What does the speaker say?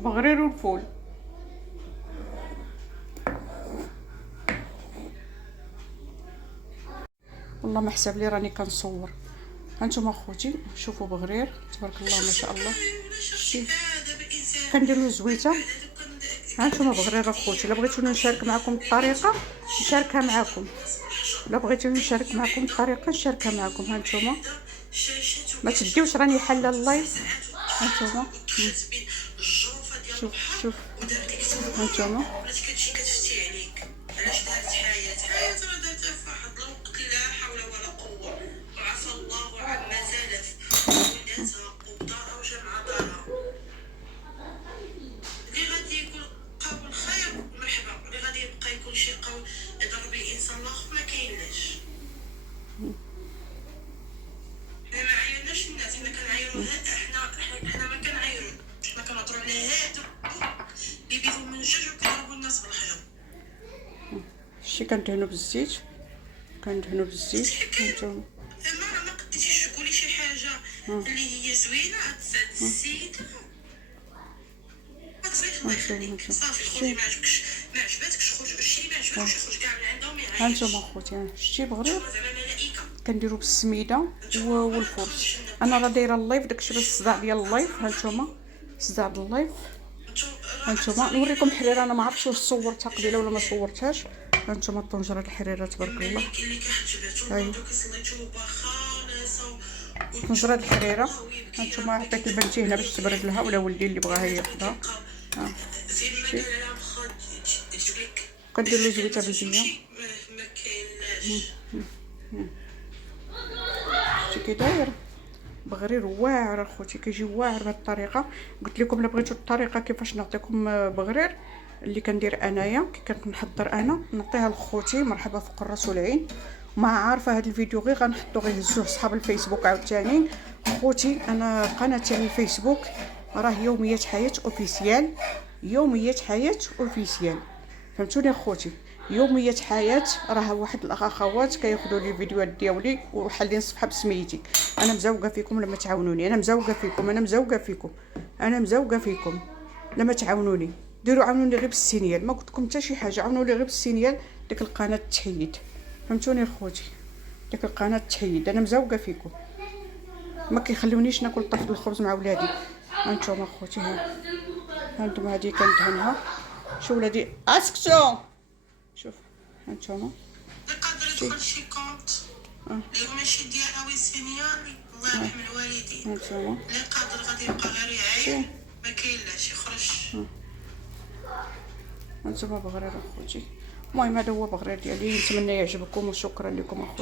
بغرير والفول. والله ما حسب لي راني كنصور. هانتوما اخوتي شوفوا بغرير تبارك الله ما شاء الله. شتي كنديروا زويته. هانتوما بغرير اخوتي، الا بغيتوني نشارك معكم الطريقه نشاركها معكم، الا بغيتوني نشارك معكم الطريقه نشاركها معكم. هانتوما ما تديوش راني حاله اللايف. هانتوما شوف شوف هانتوما احنا ما كنعايرو، حنا كنهضروا على هادو اللي بيدوا من الجوج وكيضربوا الناس بالحجر. شتي كندهنوا بالزيت، كندهنوا بالزيت. هانتوما ما قديتيش تقولي شي حاجه اللي هي زوينه تساعد السيده. صافي خذي ما عجبكش ما عجباتكش خرج، الشيء اللي ما عجبكش خرج كاع من عندهم يعيش. هانتوما اخوتي شتي بغرير كنديروا بالسميده والفرش. انا راه دايره اللايف داكشي باش الصداع ديال اللايف. هانتوما صداع ديال اللايف. هانتوما نوريكم الحريره، انا ما عرفتش واش صورتها قبيله ولا ما صورتهاش. هانتوما الطنجره الحريره تبارك الله. هاي طنجره الحريره. هانتوما عطيت لبنتي هنا باش تبرد لها ولا ولدي اللي بغاها ياخذها. شتي كندير له زويته بلديه. شتي كي داير بغرير واعر اخوتي، كيجي واعر بهذه الطريقه. قلت لكم الا بغيتوا الطريقه كيفاش نعطيكم بغرير اللي كندير انايا كي كنحضر انا نعطيها لخوتي مرحبا فوق الراس والعين. ما عارفه هذا الفيديو غير غنحطو غيهزوه صحاب الفيسبوك عاوتاني. خوتي انا قناتي على الفيسبوك راه يوميات حياه اوفيسيال، يوميات حياه اوفيسيال. فهمتوني خوتي؟ يوميات حياه راه واحد الاخوات كياخذوا لي الفيديوهات ديالي وحالين صفحه بسميتي. انا مزوقه فيكم لما تعاونوني، انا مزوقه فيكم، انا مزوقه فيكم، انا مزوقه فيكم لما تعاونوني. ديروا عاونوني غير بالسينيال، ما قلت لكم حتى شي حاجه، عاونوني غير بالسينيال. ديك القناه تحيد. فهمتوني خوتي؟ ديك القناه تحيد. انا مزوقه فيكم، ما كيخلونيش ناكل طرف الخبز مع ولادي. هانتوما خوتي هانتوما هادي كندهنها. شوف ولادي اسكتو. شوف هانتوما يدخل شي كونط اللي ماشي ديال ويسينيال الله يرحم الوالدين. هانتوما اللي قادر غادي يبقى غير يعاين ما كاينلاش يخرج. هانتوما بغرير اخوتي. المهم هذا هو بغرير ديالي، نتمنى يعجبكم وشكرا لكم اخوتي.